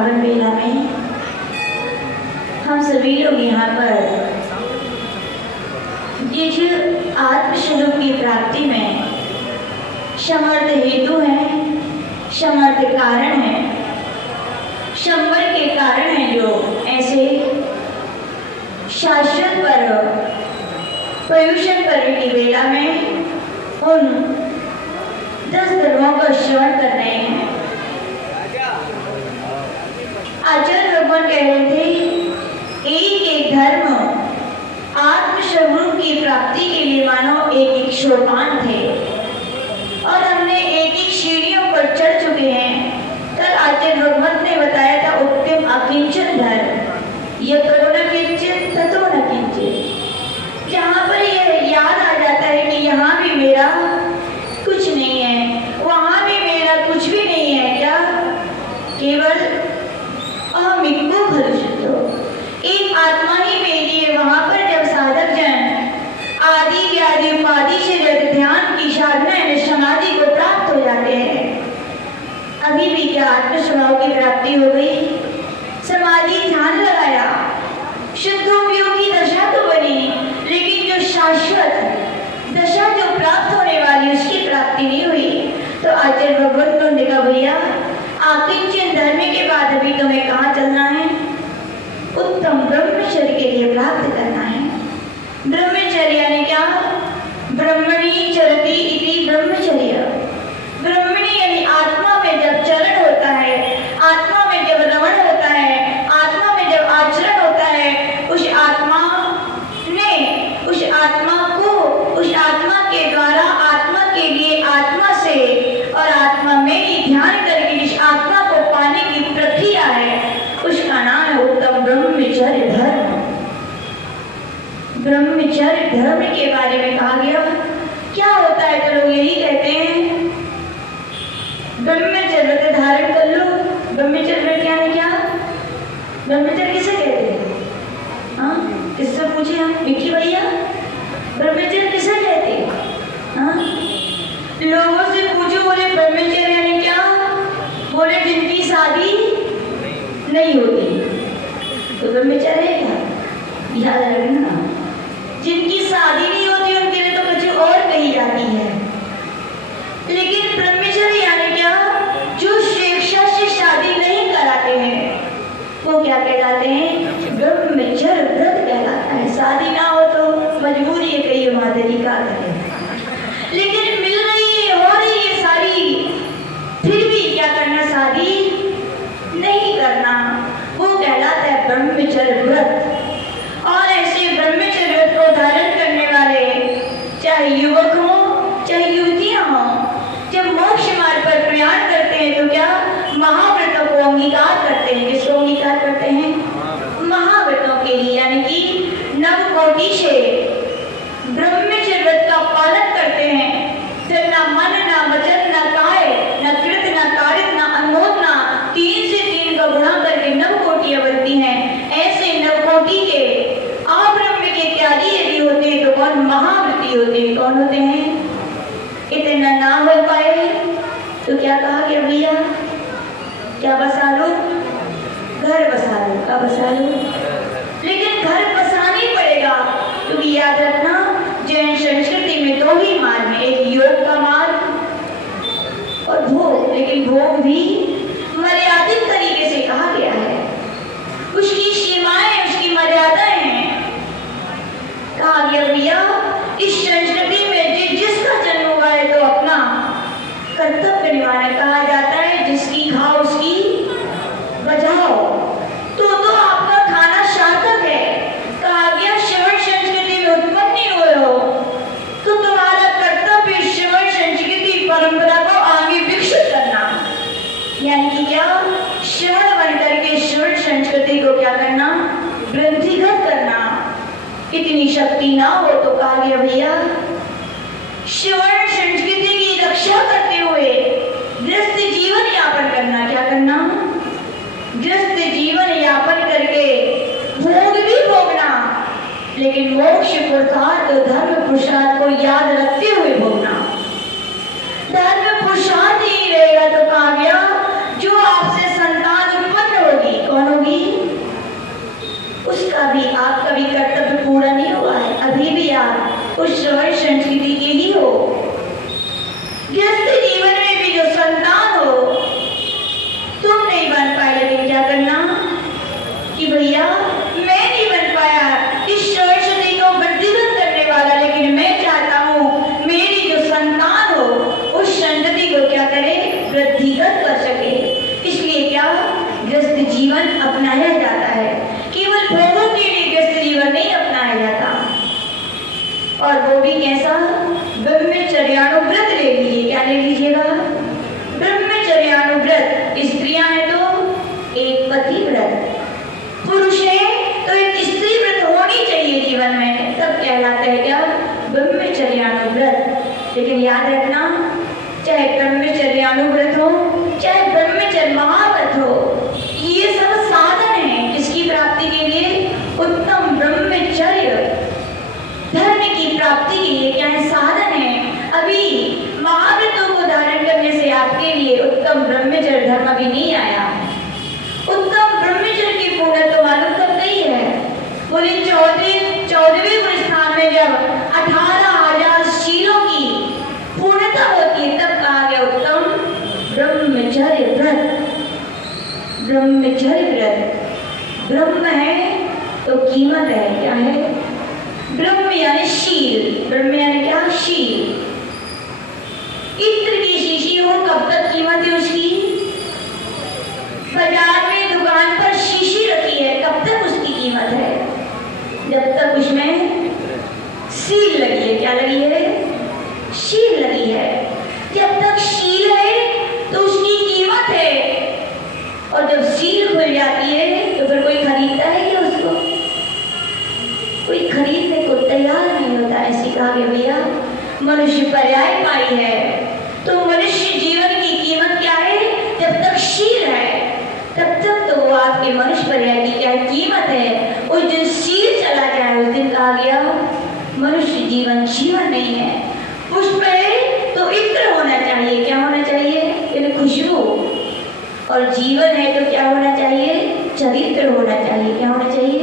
पावन बेला में हम सभी लोग यहाँ पर ये जो आत्मस्वरूप की प्राप्ति में समर्थ हेतु है, समर्थ कारण है, संवर के कारण है, जो ऐसे शाश्वत पर्व पर्युषण पर्व की बेला में उन 10 धर्मों का श्रवण कर रहे हैं। आचार्य भगवान कह रहे थे एक एक धर्म आत्मस्वरूप की प्राप्ति के लिए मानो एक एक सोपान थे और हमने एक एक सीढ़ियों पर चढ़ चुके हैं। कल आचार्य भगवत ने बताया था उत्तम अकिंचन धर्म, ये करो न किंचित ततो न किंचित। जहाँ पर यह याद आ जाता है कि यहाँ भी मेरा कुछ नहीं है, वहाँ भी मेरा कुछ भी नहीं है, क्या केवल अहमिको भविष्यतो, एक आत्मा ही मेरी है। वहाँ पर जब साधक जन आदि व्याधि उपाधि से रहित ध्यान की साधना में समाधि को प्राप्त हो जाते हैं। अभी भी क्या आत्म स्वभाव की प्राप्ति हो गई? समाधि ध्यान लगाया, शुद्धोपयोगी दशा तो बनी, लेकिन जो शाश्वत दशा जो प्राप्त होने वाली उसकी प्राप्ति नहीं हुई। तो आचार्य भगवत ने कहा भैया आकिंचन धर्म के बाद अभी तुम्हें कहाँ चलना है? उत्तम ब्रह्मचर्य के लिए प्राप्त करना है। ब्रह्मचर्य यानी क्या? ब्रह्मणि चरति इति ब्रह्मचर्य। ब्रह्मणि यानी आत्मा में जब चरण होता है, आत्मा में जब रमण होता है, आत्मा में जब आचरण होता है, उस आत्मा ने उस आत्मा को उस आत्मा के द्वारा आत्मा के लिए आत्मा से और आत्मा में ही ध्यान करके जिस आत्मा को पाने की प्रक्रिया है उसका नाम है उत्तम ब्रह्मचर्य धर्म। ब्रह्मचर्य धर्म के बारे में कहा गया। क्या होता है? तो लोग यही कहते हैं ब्रह्मचर्य धारण कर लो। ब्रह्मचर्य क्या है? क्या ब्रह्मचर्य किसे कहते हैं? हाँ, किससे पूछे हम? मिठी भैया ब्रह्मचर्य किसे कहते हैं? हाँ, लोगों से पूछो, बोले ब्रह्मचर्य यानी क्या? बोले जिनकी शादी नहीं होती तो ब्रह्मचर्य है क्या? याद रखना, जिनकी शादी नहीं होती उनके लिए तो कुछ और कही जाती है। लेकिन ब्रह्मचर्य यानी क्या? जो स्वेच्छा से शादी नहीं कराते हैं वो क्या कहलाते हैं? ब्रह्मचर्य व्रत कहलाता है। शादी ना हो तो मजबूरी है, कई मादरी का करे, लेकिन मिल रही है, हो रही है सारी, फिर भी क्या करना? शादी नहीं करना, वो कहलाता है ब्रह्मचर्य व्रत। और ऐसे ब्रह्मचर्य व्रत को धारण करने वाले चाहे युवक हो चाहे युवतियां हो, जब मोक्ष मार्ग पर प्रयाण करते हैं तो क्या महाव्रतों को अंगीकार करते हैं? किसको अंगीकार करते हैं? महाव्रतों के लिए, यानी कि नवकोटि से ब्रह्मचर्य व्रत का पालन करते हैं। फिर ना मन ना वचन ना काय ना कृत ना कारित ना अनुमोदना, 3 से 3 का गुणा करके नवकोटियां बनती हैं। ऐसे नवकोटि के अब्रह्म के त्यागी यदि होते हैं तो कौन? महाव्रती होते हैं। कौन होते हैं? इतना ना हो पाए तो क्या कहा गया भैया? क्या बसा लो? घर बसा लो। क्या बसा लो? लेकिन घर बसाना ही पड़ेगा, क्योंकि याद रखना जैन संस्कृति में 2 ही मार्ग है, एक योग का मार्ग और भोग। लेकिन भोग भी मर्यादित तरीके से कहा गया है, उसकी सीमाएं उसकी मर्यादाएं हैं। कहा गया भैया इस संस्कृति में जिसका जन्म हुआ है तो अपना कर्तव्य निभाना। कहा जाता है जिसकी खाओ उसकी बजाओ, तो आपका खाना सार्थक है। कहा गया श्रवण संस्कृति में उत्पन्न नहीं हुए हो तो तुम्हारा कर्तव्य श्रवण संस्कृति परंपरा को आगे विकसित करना, यानी कि क्या? श्रवण बन करके श्रवण संस्कृति को क्या करना? ग्रंथिगत करना। इतनी शक्ति ना हो तो कहा गया भैया श्रवण संस्कृति की रक्षा करते हुए गृहस्थ जीवन यापन करना। क्या करना? गृहस्थ जीवन यापन करके भोग भी भोगना, लेकिन मोक्ष पुरुषार्थ धर्म पुरुषार्थ को याद रखते हुए भोगना। धर्म पुरुषार्थ ही रहेगा तो कहा गया जो आपसे संतान उत्पन्न ब्रह्मचर्यानुव्रत ले लीजिए। क्या ले लीजिएगा? ब्रह्मचर्यानुव्रत। स्त्रियां हैं तो एक पति व्रत, पुरुष है तो एक स्त्री व्रत होनी चाहिए जीवन में, तब कहलाता है क्या? ब्रह्मचर्यानुव्रत। लेकिन याद रखना, चाहे ब्रह्मचर्यानुव्रत हो चाहे ब्रह्मचर्य महाव्रत हो, ये सब साधन है किसकी प्राप्ति के लिए? उत्तम ब्रह्मचर्य धर्म की प्राप्ति के लिए। क्या है? साधन है। अभी महाव्रतों को धारण करने से आपके लिए उत्तम ब्रह्मचर्य धर्म अभी नहीं आया। उत्तम ब्रह्मचर्य की पूर्ण तो मालूम कब गई है? बोले 14वें गुण स्थान में जब 18,000 शीलों की पूर्णता होती है तब कहा गया उत्तम ब्रह्मचर्य व्रत। ब्रह्मचर्य व्रत। ब्रह्म है तो कीमत है। क्या है? ब्रह्म यानी शील। ब्रह्म यानी क्या? शील। इत्र की शीशी हो कब तक कीमत है उसकी? बाजार में दुकान पर शीशी रखी है कब तक उसकी कीमत है? जब तक उसमें सील लगी है। क्या लगी है? शील लगी है। जब तक शील है तो उसकी कीमत है, और जब सील खुल जाती है तो फिर कोई खरीदता है क्या उसको? कोई खरीदने को तैयार नहीं होता। ऐसी कहा गया भैया मनुष्य पर्याय पाई है, तो मनुष्य जीवन की कीमत क्या है? जब तक शील है तब तक तो वो आपके मनुष्य पर्याय की क्या कीमत है। उस दिन शील चला जाए उस दिन कहा गया मनुष्य जीवन जीवन नहीं है। पुष्प है तो इत्र होना चाहिए। क्या होना चाहिए? यानी खुशबू। और जीवन है तो क्या होना चाहिए? चरित्र होना चाहिए। क्या होना चाहिए?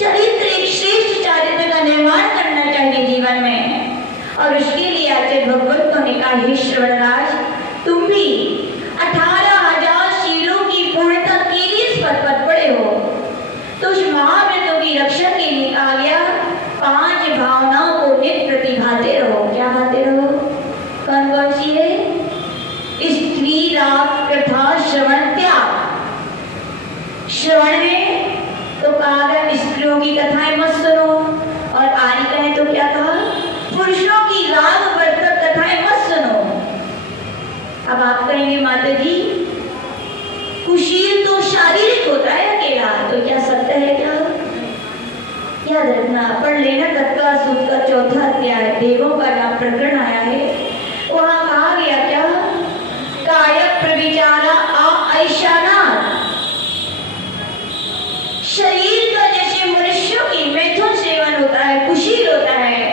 चरित्र। एक श्रेष्ठ चरित्र का निर्माण करना चाहिए जीवन में, और उसके लिए आचार्य भगवंतों ने कहा हे श्रवणराज, तुम भी 18,000 शीलों की पूर्णता के लिए इस पद पर पड़े हो, तो उस महाव्रतों की रक्षा के लिए कहा गया 5 भावनाओं को नित्य प्रतिभाते रहो। क्या भाते रहो? कौन कौन सी है? स्त्री, राग, कथा, श्रवण, त्याग। श्रवण है तो कहा गया स्त्रियों की कथाएं मत सुनो, और आदि कहें तो क्या कहा? पुरुषों की राग वर्तक कथाएं मत सुनो। अब आप कहेंगे माता जी कुशील तो शारीरिक होता है अकेला, तो क्या सत्य है क्या? याद रखना, पढ़ लेना तत्का सूत का 4था अध्याय देवों का जहाँ प्रकरण आया है वहां कहा गया क्या? काय प्रविचारा ऐशाना। शरीर का जैसे मनुष्यों की मैथुन सेवन होता है, कुशील होता है,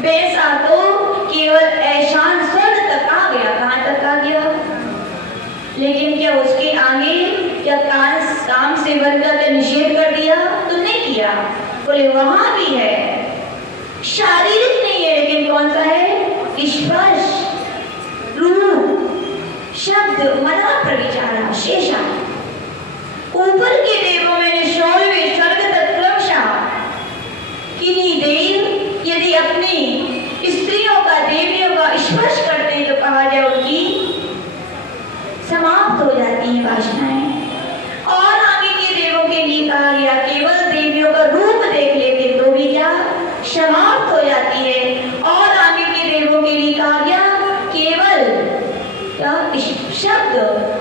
वैसा तो केवल ऐशान स्वर्ग तक आ गया। कहां तक आ गया? लेकिन क्या उसके आगे क्या काम सेवन का क्या निषेध कर दिया? तो नहीं किया। बोले वहां भी है, शारीरिक नहीं है, लेकिन कौन सा है? स्पर्श, रूप, शब्द, मना प्रविचारा, शेषा। ऊपर के देवों में 16वें स्वर्ग तक क्रमशः किन्हीं देव यदि अपनी स्त्रियों का देवियों का स्पर्श करते हैं तो कहा जाए उनकी समाप्त हो जाती है वासनाएं। और आगे के देवों के लिए कहा गया केवल देवियों का रूप देख लेते तो भी क्या समाप्त हो जाती है। और आगे के देवों के लिए कहा गया केवल क्या शब्द,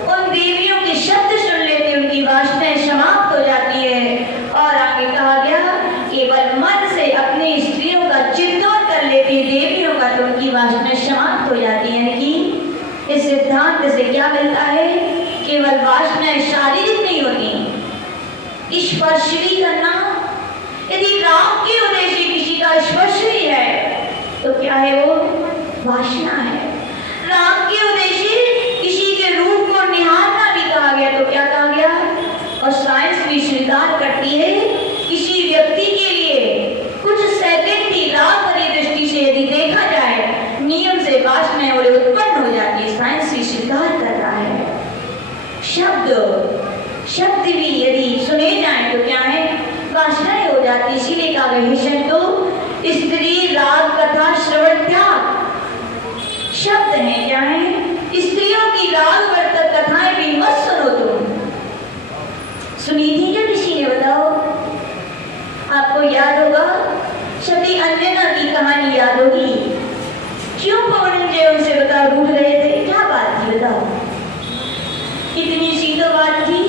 उन देवियों के शब्द सुन लेते उनकी वासनाएं समाप्त हो जाती है। और आगे कहा गया केवल मन से अपनी स्त्रियों का चिंतन कर लेते देवियों का तो उनकी वासनाएं समाप्त हो जाती है। यानी कि इस सिद्धांत से क्या मिलता है? केवल वासनाएं शारीरिक नहीं होती, स्पर्श भी करना। यदि राग के उदय से किसी का स्पर्श भी है तो क्या है? वो वासना है। राग के उदय से किसी के रूप को निहारना भी कहा गया तो क्या कहा गया? और साइंस भी स्वीकार करती है किसी व्यक्ति के लिए कुछ सेकंड की राग भरी दृष्टि से यदि देखा जाए नियम से वासनाएं और उत्पन्न हो जाती है। साइंस भी स्वीकार कर रहा है। शब्द भी यदि सुने जाए तो क्या है? वासनाएं हो जाती। इसीलिए कहा गया तो स्त्री, राग, कथा, श्रवण, त्याग शब्द है। क्या है? स्त्रियों की राग वर्तक कथाएं भी मत सुनो। तुम सुनी थी क्या किसी ने? बताओ। आपको याद होगा सती अंजना की कहानी याद होगी। क्यों पवनंजय उनसे बताओ रूठ गए थे? क्या बात थी बताओ? कितनी सी तो बात थी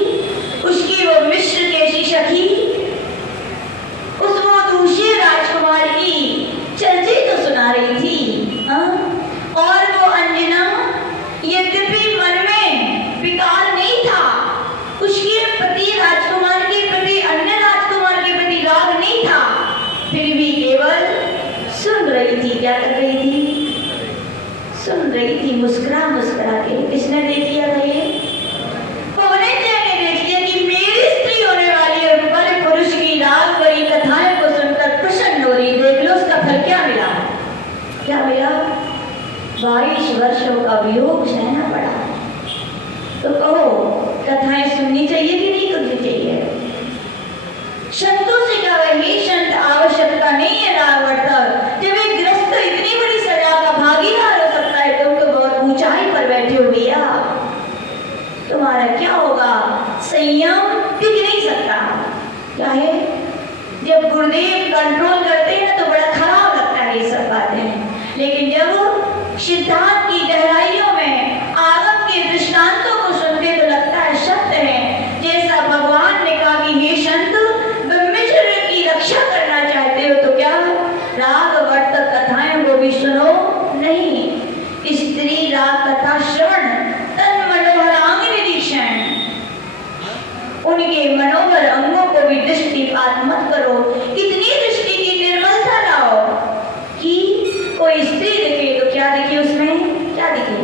उसकी, वो मिश्र कैसी सखी, उस वो दूसरे राजकुमार की चर्चे तो सुना रही थी। और वो अंजना यद्यपि मन में विकार नहीं था, उसके प्रति राजकुमार के प्रति, अन्य राजकुमार के प्रति राग नहीं था, फिर भी केवल सुन रही थी। क्या कर रही थी? सुन रही थी मुस्कुरा मुस्कुरा के। किसने देख लिया था ये? पवनंजय ने देख लिया कि मेरी स्त्री होने वाली और बड़े पुरुष की राग भरी कथाएं को सुनकर प्रसन्न हो रही। देख लो उसका फल क्या मिला। क्या मिला? 22 वर्षों का वियोग सहना पड़ा। तो कहो कथाएं सुननी चाहिए कि नहीं करनी चाहिए? संतों से कहा हे संत, आवश्यकता नहीं है राग वर्तक। जब एक ग्रस्त इतनी बड़ी सजा का भागीदार हो सकता है, तुम तो बहुत ऊंचाई पर बैठे हो भैया, तुम्हारा क्या होगा? संयम टिक नहीं सकता। क्या है? जब गुरुदेव कंट्रोल करते हैं ना तो बड़ा खराब लगता है ये सब बातें, लेकिन जब सिद्धांत की गहराइयों में आगम के दृष्टांतों को सुनते तो लगता है सत्य है। जैसा भगवान ने कहा कि हे संत, ब्रह्मचर्य की रक्षा करना चाहते हो तो क्या राग वर्तक कथाएं वो भी सुनो नहीं। स्त्री राग कथा श्रवण तन मनोहरांग निरीक्षण, उनके मनोहर अंगों को भी दृष्टिपात मत करो। इतनी दृष्टि की निर्मलता लाओ कि कोई स्त्री दिखे तो क्या दिखे उसमें? क्या दिखे?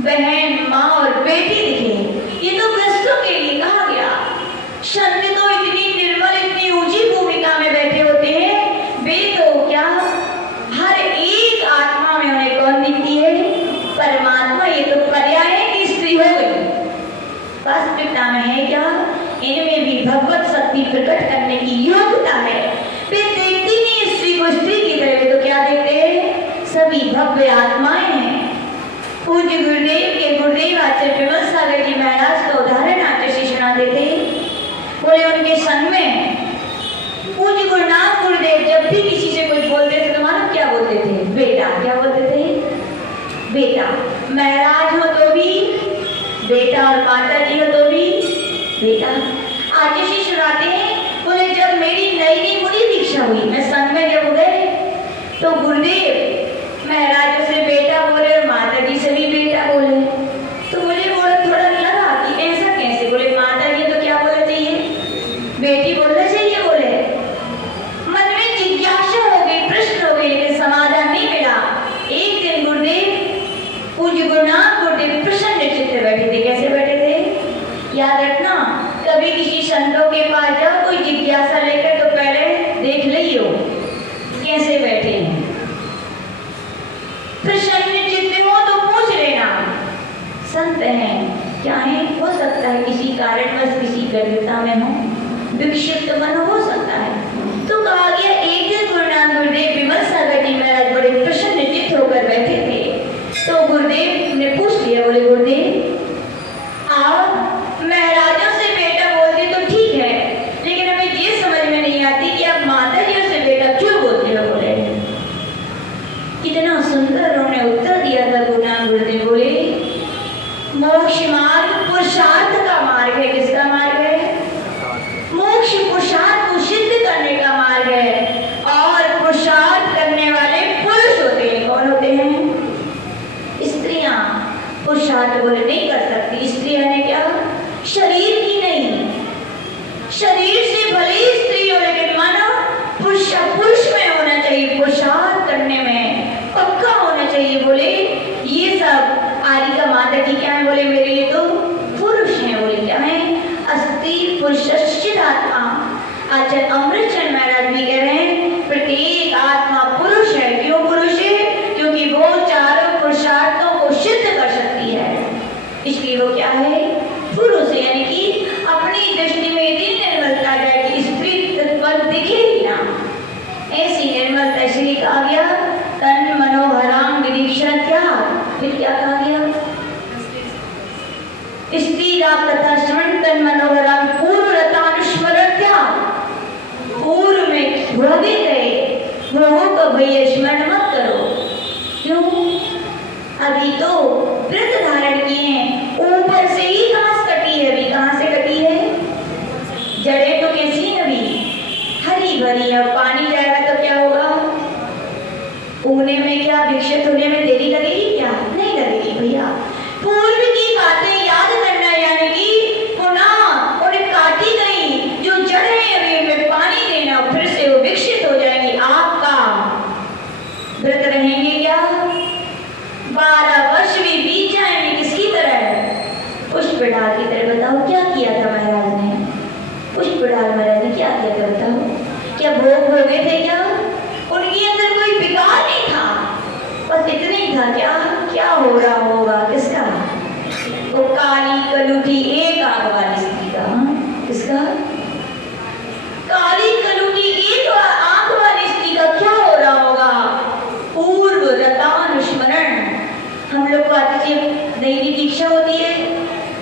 बहन, माँ और बेटी दिखे। ये तो ग्रस्तों के लिए कहा गया। संत तो इतनी निर्मल, इतनी ऊंची भूमिका में बैठे होते हैं, वे तो क्या हर एक आत्मा में उन्हें कौन दिखती है? परमात्मा। ये तो पर्याय है कि स्त्री हो गई, वास्तविकता में है क्या? इनमें भी भगवत शक्ति प्रकट करने की योग्यता है। वे देखती नहीं स्त्री को स्त्री की तरह, तो क्या देखते हैं? सभी भव्य आत्माएं हैं। पूज्य गुरुदेव के गुरुदेव आचार्य विमल सागर जी महाराज का उदाहरण आचार्य श्री सुनाते थे। बोले उनके संग में पूज्य गुरुनाथ गुरुदेव जब भी किसी से कुछ बोलते थे तो मानो क्या बोलते थे? बेटा। क्या बोलते थे? बेटा। महाराज हो तो भी बेटा और माता जी हो तो भी बेटा। आचार्य श्री सुनाते हैं, बोले जब मेरी नई मुनि दीक्षा हुई, मैं संग में जब गए तो गुरुदेव महाराज से बेटा बोले और माता जी से भी बेटा बोले। तो मुझे थोड़ा लगा कि ऐसा कैसे? बोले माता जी तो क्या बोलना चाहिए? बेटी बोलना चाहिए। बोले मन में जिज्ञासा हो गई, प्रश्न हो गई, लेकिन समाधान नहीं मिला। एक दिन गुरुदेव पूज्य गुरुनाथ गुरुदेव प्रसन्न चित्त बैठे थे। कैसे बैठे थे? याद रखना, कभी किसी संतों के पास जाओ कोई जिज्ञासा लेकर तो पहले देख लियो कैसे बैठे हैं। प्रसन्न चित्त हो तो पूछ लेना, संत हैं क्या है? हो सकता है किसी कारणवश किसी गरीबता में हो, विक्षिप्त मन हो सकता है। तो कहा गया एक दिन गुरुनाथ गुरुदेव विमल सागर जी महाराज बड़े प्रसन्न चित्त होकर बैठे थे। तो गुरुदेव ने पूछ लिया, बोले गुरुदेव आप महाराजों से बेटा बोलते तो ठीक है, लेकिन हमें ये समझ में नहीं आती कि आप माता जी से बेटा क्यों बोलते हो? बोले कितना सुंदर उन्होंने उत्तर दिया था गुरुनाथ गुरुदेव। बोले मोक्ष मार्ग पुरुषार्थ का मार्ग है। किसका मार्ग है? मोक्ष पुरुषार्थ को सिद्ध करने का मार्ग है, और पुरुषार्थ करने वाले पुरुष होते हैं। कौन होते हैं? स्त्रियां पुरुषार्थ बोले नहीं कर सकती। स्त्रियां ने क्या? शरीर की नहीं, शरीर से भले ही स्त्री हो, लेकिन मानो पुरुष में होना चाहिए, पुरुषार्थ करने में पक्का होना चाहिए। बोले ये सब आदि का माता जी क्या है? बोले मेरे लिए तो पुरुष हैं। बोले क्या है? अस्ति पुरुषश्चित आत्मा। आचार्य अमृतचंद महाराज भी कह रहे हैं प्रत्येक आत्मा पुरुष है। क्यों पुरुष है? क्योंकि वो चारों पुरुषार्थों को सिद्ध कर सकती है, इसलिए वो क्या है? पुरुष है। यानी कि अपनी दृष्टि में इतनी निर्मलता जाए कि स्त्री तत्पर दिखे ही ना, ऐसी निर्मलता। इसलिए कहा गया तन मनोहरांग निरीक्षण। क्या फिर क्या कहा गया? स्त्री राग कथा श्रवण तन मनोहरांग पूर्व रतानुस्मरण। क्या अभी तो व्रत धारण किए हैं, ऊपर से ही घास कटी है। अभी कहाँ से कटी है? जड़ें तो कैसी है अभी? हरी भरी है। पानी जाएगा तो क्या होगा? उगने में क्या, विकसित होने में देरी लगेगी क्या? नहीं लगेगी भैया। पूर्व की बातें याद करना, यानी कि पुनः उन्हें काटी गई जो जड़ें अभी उनमें पानी देना, फिर से वो विकसित हो जाएंगी। आपका व्रत रहेंगे क्या? 12 वर्ष भी बीत जाएंगे किसकी तरह? पुष्पडाल की तरह। बताओ क्या किया था महाराज ने? पुष्पडाल महाराज ने क्या किया था बताओ? क्या भोग हो गए थे क्या? उनके अंदर कोई विकार नहीं था, बस इतना ही था। क्या क्या हो रहा होगा किसका? वो काली कलूठी एक आंख वाली स्त्री का। किसका? काली कलूठी एक आंख वाली स्त्री का क्या हो रहा होगा? पूर्व रतानुस्मरण। हम लोग को आती नई नई दीक्षा होती है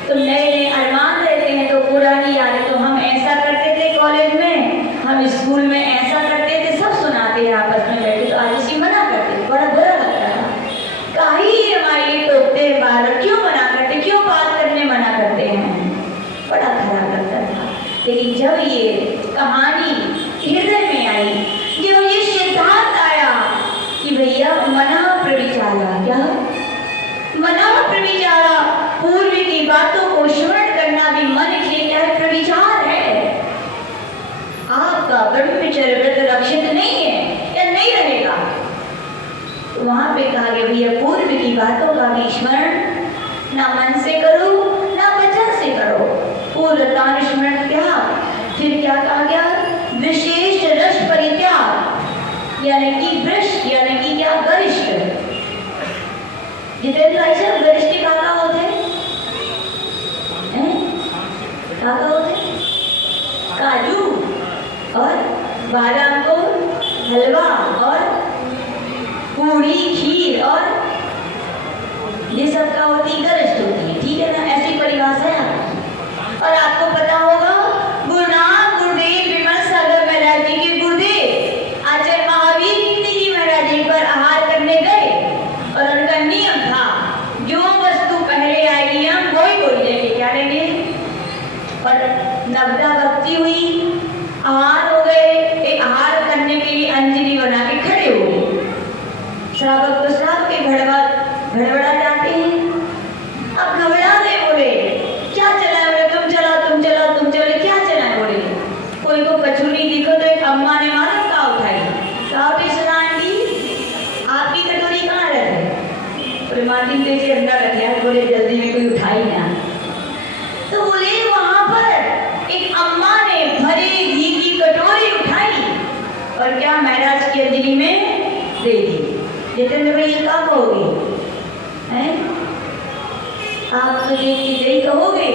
तो नए नए अरमान रहते हैं, तो पुरानी यादें, तो हम ऐसा करते थे कॉलेज में, हम स्कूल में ऐसा करते थे, सब सुनाते हैं आपस में बैठे। तो आज इसी मना करते, बड़ा बुरा लगता था। काहे हमारे टोकते हैं बाहर, क्यों मना करते, क्यों बात करने मना करते हैं? बड़ा खराब लगता था। लेकिन जब ये कहानी हृदय में आई, जब ये सिद्धांत आया कि भैया मना प्रविचारा, क्या मना प्रविचारा, पूर्व की बातों को स्मरण करना भी मन के लिए क्या है? प्रविचार है। आपका ब्रह्मचर्य व्रत रक्षित नहीं है या नहीं रहेगा? तो वहां पे कहा गया भैया पूर्व की बातों का भी स्मरण ना मन से करो ना वचन से करो। पूर्णता स्मरण त्याग। फिर क्या कहा गया? विशेष रस परित्याग, यानी कि वृष्ट, यानी कि क्या? गरिष्ठ। जितेंद्र भाई साहब, गरिष्ठ काका होते हैं? काका होते? काजू और बादाम को हलवा और पूरी खीर और ये सब का होती गरिष्ठ होती है, ठीक है ना? ऐसी परिभाषा है आपकी। और आपको पता होगा गुरुनाम गुरुदेव विमल सागर महाराज जी के गुरुदेव आचार्य महावीर जी महाराज जी पर आहार करने गए और उनका नियम था जो वस्तु पहले आएगी हम वही बोल देंगे, क्या लेंगे? और नवदा भक्ति हुई, आहार हो गए, एक आहार करने के लिए अंजलि बना के खड़े हो गए। श्रावक तो श्रावक के भड़बड़ा जाते हैं। अब घबरा गए, बोले क्या चला? बोले तुम चला, तुम चला, तुम चले, क्या चला? बोले कोई को कचौरी दिखो तो एक अम्मा ने मालूम कहा उठाई, कहा उठी सुना आंटी आपकी कटोरी कहाँ रखे? बोले मार्टिन तो इसे अंदर रखे। बोले जल्दी में कोई उठाई ना। तो बोले वहां पर एक अम्मा ने भरे घी की कटोरी उठाई और क्या महाराज की अंजलि में दे दी। जितेंद्र भाई क्या कहोगे? आप तो देख के यही कहोगे,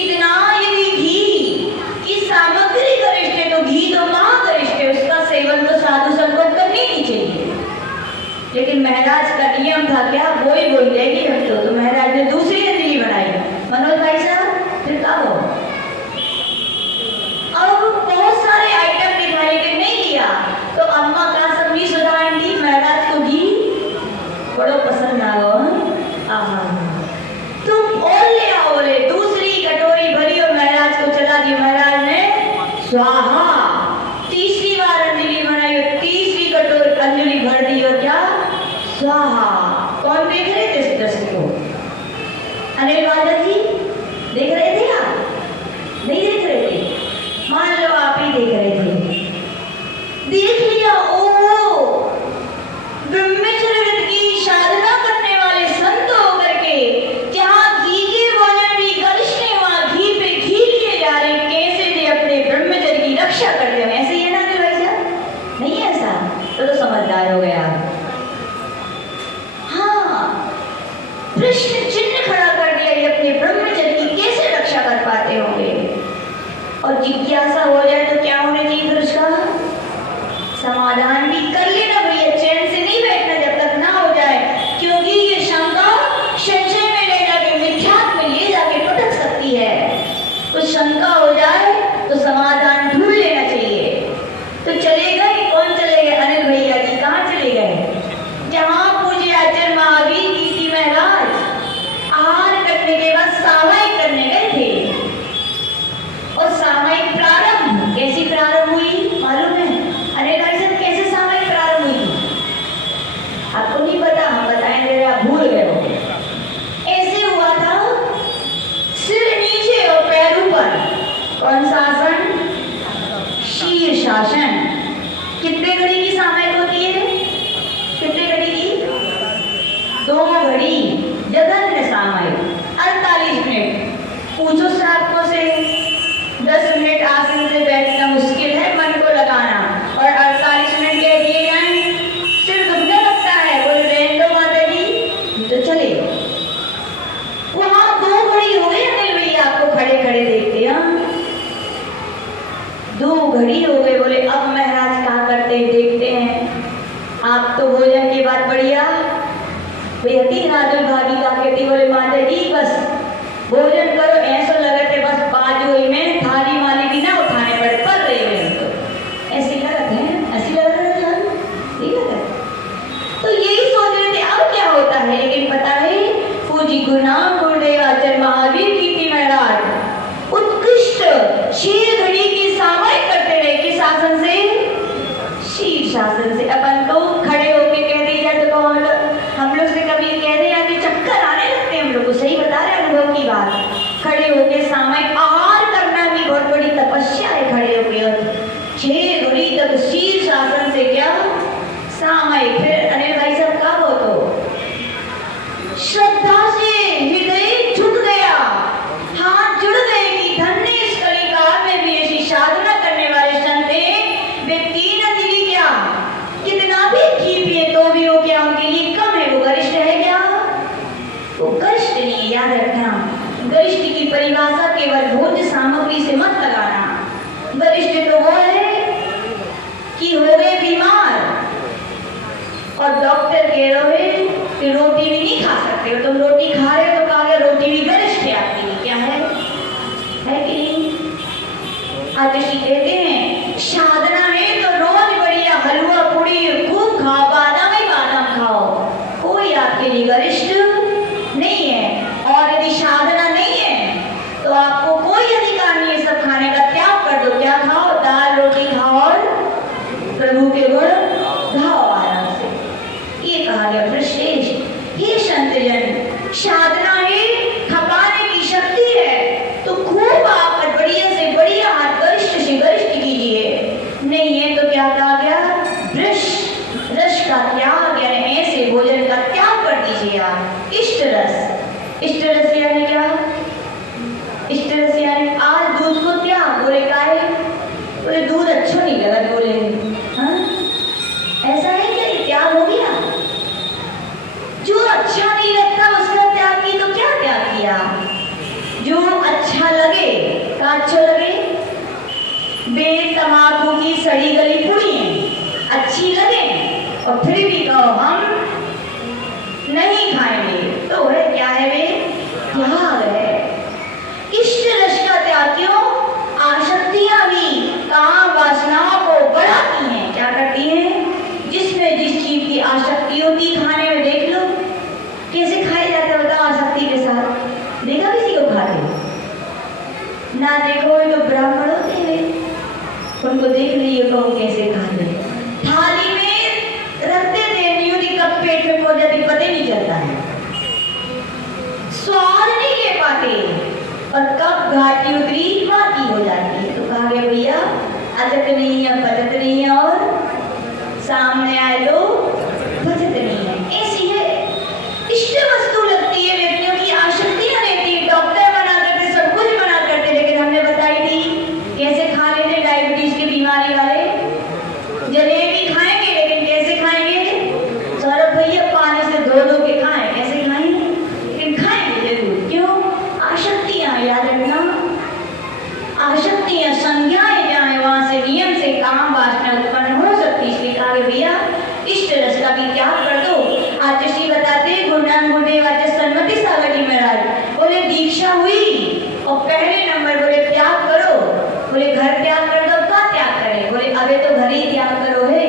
इतना यदि घी की सामग्री गरिष्ठ है तो घी तो महागरिष्ठ है, उसका सेवन तो साधु संतों को करनी नहीं चाहिए। लेकिन महाराज का नियम था क्या? वो ही बोल देगी हम तो महाराज ने दूसरी अंजलि बनाई। मनोज भाई साहब फिर क्या हो? अब बहुत सारे आइटम दिखाई के नहीं लिया तो अम्मा का सब्जी सुधारती, महाराज को घी बड़ो पसंद आओ। तुम और ले आओ। बोले दूसरी कटोरी भरी और महाराज को चला दी। महाराज ने स्वाहा तीसरी बार अंजलि बनाई और तीसरी कटोरी अंजलि भर दी और क्या? स्वाहा। कौन देख रहे थे इस दृश्य को? अनिल वाला जी देख रहे थे? आप नहीं देख रहे थे? मान लो आप ही देख रहे थे, देख लिया। ओ ब्रह्मचर्य व्रत की साधना करने वाले संत होकर के जहाँ घी के भोजन भी गरिष्ठ है, वहाँ घी पे घी लिए जा रहे, कैसे वे अपने ब्रह्मचर्य की रक्षा करते हैं। ऐसे ही है ना अनिल भाई साहब? नहीं है ऐसा? तो समझदार हो गया। हाँ, प्रश्न चिन्ह खड़ा कर दिया, ये अपने ब्रह्मचर्य की कैसे रक्षा कर पाते होंगे? और जिज्ञासा हो जाए तो क्या होना चाहिए? फिर उसका समाधान भी कर लेना भैया, चैन से नहीं बैठना जब तक ना हो जाए, क्योंकि ये शंका संशय में ले जाके मिथ्यात्व में ले जाके पटक सकती है। तो शंका हो जाए तो समाधान ढूंढ लेना चाहिए। तो चले गए, कौन चले गए? अनिल भैया जी कहाँ चले गए? जहाँ पूज्य आचार्य महावीर पूछो श्रावकों से, 10 मिनट आसन से बैठना मुश्किल है, मन को लगाना, और 48 मिनट कह दिए जाए सिर दुखने लगता है, बोले रहने दो माता जी तो चले। वहां 2 घड़ी हो गई अनिल भैया आपको खड़े खड़े देखते, हाँ 2 घड़ी हो गए। बोले अब महाराज क्या करते देखते हैं। आप तो भोजन के बाद बढ़िया बेहती राजन भाभी का कहती, बोले माता जी बस भोजन करो, ऐसा लगे थे बस बाजू ही में थाली माली भी ना उठाने पड़े, पड़ रही है हमको ऐसी लगत है, ऐसी लग रहा है ठीक है। तो यही सोच रहे थे अब क्या होता है, लेकिन पता है पूजी गुरुनाम गुरुदेव आचार्य महावीर कीर्ति महाराज उत्कृष्ट शीर्घड़ी की सामायिक करते रहे, किस शासन से, शीर्षासन से। अपन तो खड़े होके कह दी जाए तो हम लोग से कभी कह दे आगे चक्कर आने लगते हैं, हम लोग को सही बता रहे अनुभव की बात। खड़े होके सामायिक आहार करना भी बहुत बड़ी तपस्या है, खड़े होके 6 घड़ी तक शीर्षासन से क्या सामायिक। फिर अनिल भाई साहब का हो तो श्रद्धा से हृदय झुक गया, हाथ जुड़ गए कि धन्य इस कलिकाल में भी ऐसी साधना करने वाले संत वे 3 दिली क्या कितना भी घी पिए तो भी वो क्या उनके लिए कम है, वो गरिष्ठ है क्या, वो गरिष्ठ नहीं। याद रखना गरिष्ठ की परिभाषा केवल भोज्य सामग्री से मत लगाना। गरिष्ठ तो वो है कि हो गए बीमार और डॉक्टर कह रहे कि रोटी भी नहीं खा सकते हो, तुम रोटी खा रहे हो तो कहा गया रोटी भी गरिष्ठ है आपके लिए, क्या है कि नहीं। आदर्शी कहते हैं साधना है तो रोज बढ़िया हलवा पूड़ी खूब खाओ, बादाम ही बादाम खाओ, कोई आपके लिए गरिष्ठ नहीं है। और यदि साधना नहीं है तो आपको कोई अधिकार नहीं है सब खाने का, त्याग कर दो। क्या खाओ, दाल रोटी खाओ और प्रभु के गुण गाओ आराम से, ये कहा गया। फिर श्रेष्ठ हे संतजन साधना है खपाने की शक्ति है तो खूब आप बढ़िया से बढ़िया हाथ गरिष्ठ से गरिष्ठ कीजिए, नहीं है तो क्या कहा गया रस का त्याग, यानी ऐसे भोजन का त्याग कर दीजिए आप। इष्ट रस यानी क्या, इष्ट रस यानी आज दूध को त्याग, बोले काहे, बोले दूध अच्छा नहीं लगा, बोले हाँ ऐसा है क्या, ये त्याग हो गया। जो अच्छा नहीं लगता उसका त्याग की तो क्या त्याग किया, जो अच्छा लगे का अच्छा लगे। बेतमाकू की सड़ी गली पूरी अच्छी लगे और फिर भी कहो हम नहीं खाएंगे तो है क्या है, वे त्याग है। इष्ट रस का त्याग क्यों, आसक्तियां भी काम वासनाओं को बढ़ाती हैं, क्या करती हैं, जिसमें जिस चीज की आसक्ति होती खाने में, देख लो कैसे खाया जाता है बताओ आसक्ति के साथ, देखा किसी को खाते ना, देखो ये तो ब्राह्मण होते हैं उनको देख लीजिए कहो कैसे खाते, थाली में रखते थे यूं कब पेट में पहुंच जाती पता नहीं चलता है, स्वाद नहीं ले पाते और कब घाटी उतरी बाकी हो जाती है। तो कहा गया भैया अदत नहीं है बदत नहीं है और सामने आए तो बचत नहीं है, ऐसी है। इष्ट वस्तु लगती है व्यक्तियों की आसक्तियां रहती है, डॉक्टर मना करते सब कुछ मना करते, लेकिन हमने बताई थी कैसे खा लेते डायबिटीज की बीमारी वाले, जलेबी खाएंगे लेकिन कैसे खाएंगे, सौरभ भैया पानी से धो के खाएं, कैसे खाएंगे लेकिन खाएंगे जरूर, क्यों, आसक्तियां। याद रखना आसक्तियां संज्ञाएं जाए वहां से नियम से काम वासना उत्पन्न हो सकती, इसलिए कहा भैया इष्ट रस का भी त्याग कर दो। आचार्य बताते गुरुनाम गुरुदेव आचार्य सन्मति सागर जी महाराज बोले दीक्षा हुई और पहले नंबर बोले त्याग करो, बोले घर त्याग कर दो, क्या त्याग करे, बोले अबे तो घर ही त्याग करो है,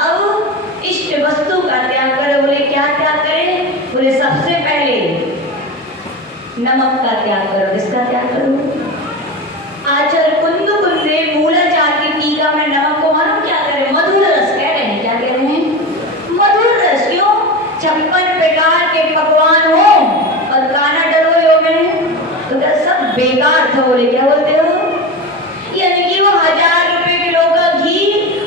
अब इष्ट वस्तु का त्याग करो, बोले क्या त्याग करें, बोले सबसे पहले नमक का त्याग करो। किसका त्याग करो, आचार्य कुंदु कुंदे मूलाचार की टीका में नमक को मानो क्या करें, मधुर रस कह रहे हैं, क्या कह रहे हैं, मधुर रस। क्यों, 56 प्रकार के पकवान हो और खाना डलो में तो क्या सब बेकार था, बोले क्या बोलते हो, यानी कि वो 1000 रुपए किलो का घी